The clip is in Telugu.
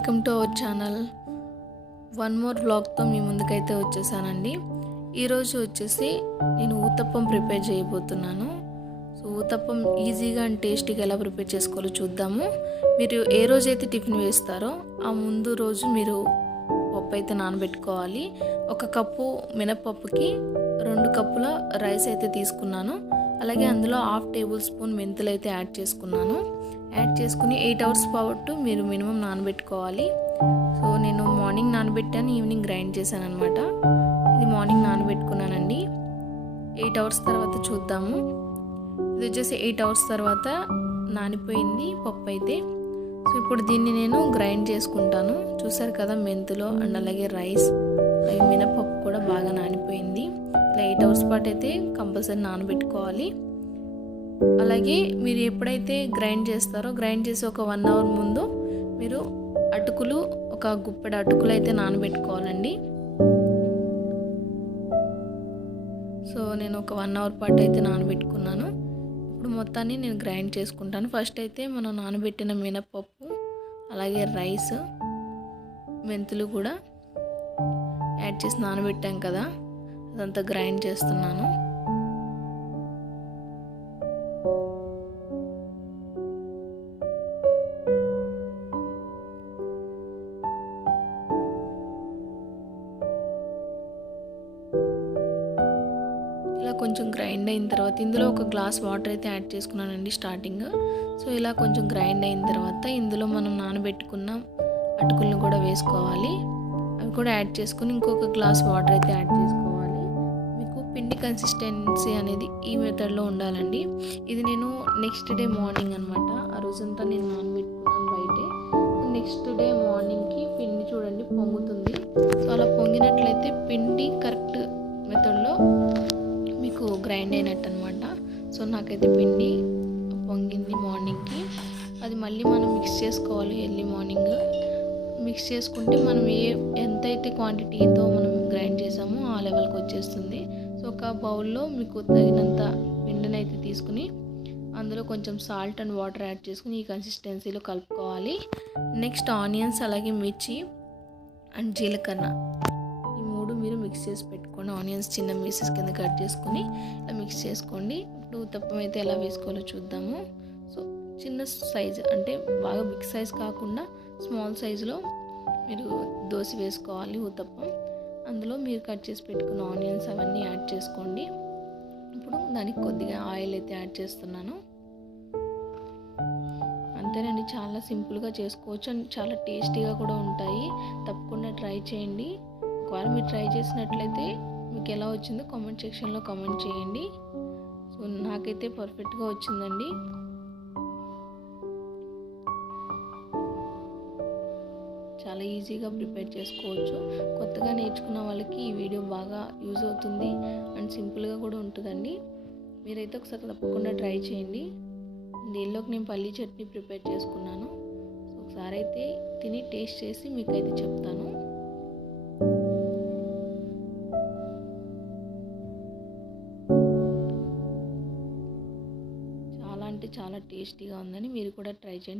Welcome to our channel. One more బ్లాగ్తో మీ ముందుకైతే వచ్చేసానండి. ఈరోజు వచ్చేసి నేను ఊతప్పం ప్రిపేర్ చేయబోతున్నాను. సో ఊతప్పం ఈజీగా అండ్ టేస్టీగా ఎలా ప్రిపేర్ చేసుకోవాలో చూద్దాము. మీరు ఏ రోజైతే టిఫిన్ వేస్తారో ఆ ముందు రోజు మీరు పప్పు అయితే నానబెట్టుకోవాలి. ఒక కప్పు మినపప్పుకి రెండు కప్పుల రైస్ అయితే తీసుకున్నాను. అలాగే అందులో హాఫ్ టేబుల్ స్పూన్ మెంతులు అయితే యాడ్ చేసుకున్నాను. యాడ్ చేసుకుని ఎయిట్ అవర్స్ పాటు మీరు మినిమం నానబెట్టుకోవాలి. సో నేను మార్నింగ్ నానబెట్టాను ఈవినింగ్ గ్రైండ్ చేశాను అనమాట ఇది మార్నింగ్ నానబెట్టుకున్నానండి. ఎయిట్ అవర్స్ తర్వాత చూద్దాము. ఇది వచ్చేసి ఎయిట్ అవర్స్ తర్వాత నానిపోయింది పప్పు అయితే. సో ఇప్పుడు దీన్ని నేను గ్రైండ్ చేసుకుంటాను. చూసారు కదా మెంతులు అండ్ అలాగే రైస్. అలాగే మినపప్పు కూడా బాగా నానిపోయింది. ఇలా ఎయిట్ అవర్స్ పాటు అయితే కంపల్సరీ నానబెట్టుకోవాలి. అలాగే మీరు ఎప్పుడైతే గ్రైండ్ చేస్తారో గ్రైండ్ చేసి ఒక వన్ అవర్ ముందు మీరు అటుకులు ఒక గుప్పెడు అటుకులు అయితే నానబెట్టుకోవాలండి. సో నేను ఒక వన్ అవర్ పాటు అయితే నానబెట్టుకున్నాను. ఇప్పుడు మొత్తాన్ని నేను గ్రైండ్ చేసుకుంటాను. ఫస్ట్ అయితే మనం నానబెట్టిన మినపప్పు అలాగే రైస్ మెంతులు కూడా యాడ్ చేసి నానబెట్టాం కదా. అదంతా గ్రైండ్ చేస్తున్నాను. ఇలా కొంచెం గ్రైండ్ అయిన తర్వాత ఇందులో ఒక గ్లాస్ వాటర్ అయితే యాడ్ చేసుకున్నానండి స్టార్టింగ్. సో ఇలా కొంచెం గ్రైండ్ అయిన తర్వాత ఇందులో మనం నానబెట్టుకున్న అటుకులను కూడా వేసుకోవాలి. అవి కూడా యాడ్ చేసుకుని ఇంకొక గ్లాస్ వాటర్ అయితే యాడ్ చేసుకోవాలి. పిండి కన్సిస్టెన్సీ అనేది ఈ మెథడ్లో ఉండాలండి. ఇది నేను నెక్స్ట్ డే మార్నింగ్ అనమాట ఆ రోజంతా నేను నానబెట్టుకున్నాను బయటే. నెక్స్ట్ డే మార్నింగ్కి పిండి చూడండి పొంగుతుంది. సో అలా పొంగినట్లయితే పిండి కరెక్ట్ మెథడ్లో మీకు గ్రైండ్ అయినట్టు అనమాట సో నాకైతే పిండి పొంగింది మార్నింగ్కి అది మళ్ళీ మనం మిక్స్ చేసుకోవాలి ఎర్లీ మార్నింగ్ మిక్స్ చేసుకుంటే మనం ఏ ఎంతైతే క్వాంటిటీతో మనం గ్రైండ్ చేసామో ఆ లెవెల్కి వచ్చేస్తుంది. ఒక బౌల్లో మీకు తగినంత పిండిని అయితే తీసుకుని అందులో కొంచెం సాల్ట్ అండ్ వాటర్ యాడ్ చేసుకుని ఈ కన్సిస్టెన్సీలో కలుపుకోవాలి. నెక్స్ట్ ఆనియన్స్ అలాగే మిర్చి అండ్ జీలకర్ర. ఈ మూడు మీరు మిక్స్ చేసి పెట్టుకోండి. ఆనియన్స్ చిన్న పీసెస్ కింద కట్ చేసుకుని ఇలా మిక్స్ చేసుకోండి. ఇప్పుడు ఉత్తప్పం అయితే ఎలా వేసుకోవాలో చూద్దాము. సో చిన్న సైజ్ అంటే బాగా బిగ్ సైజ్ కాకుండా స్మాల్ సైజులో మీరు దోశ వేసుకోవాలి. ఉత్తప్పం అందులో మీరు కట్ చేసి పెట్టుకున్న ఆనియన్స్ అవన్నీ యాడ్ చేసుకోండి. ఇప్పుడు దానికి కొద్దిగా ఆయిల్ అయితే యాడ్ చేస్తున్నాను. అంతేనండి చాలా సింపుల్గా చేసుకోవచ్చు అండ్ చాలా టేస్టీగా కూడా ఉంటాయి. తప్పకుండా ట్రై చేయండి. ఒకవేళ మీరు ట్రై చేసినట్లయితే మీకు ఎలా వచ్చిందో కామెంట్ సెక్షన్లో కామెంట్ చేయండి. సో నాకైతే పర్ఫెక్ట్గా వచ్చిందండి. చాలా ఈజీగా ప్రిపేర్ చేసుకోవచ్చు. కొత్తగా నేర్చుకున్న వాళ్ళకి ఈ వీడియో బాగా యూజ్ అవుతుంది అండ్ సింపుల్గా కూడా ఉంటుందండి. మీరైతే ఒకసారి తప్పకుండా ట్రై చేయండి. దీనిలోకి నేను పల్లీ చట్నీ ప్రిపేర్ చేసుకున్నాను. ఒకసారి అయితే తిని టేస్ట్ చేసి మీకైతే చెప్తాను. చాలా అంటే చాలా టేస్టీగా ఉందని మీరు కూడా ట్రై చేయండి.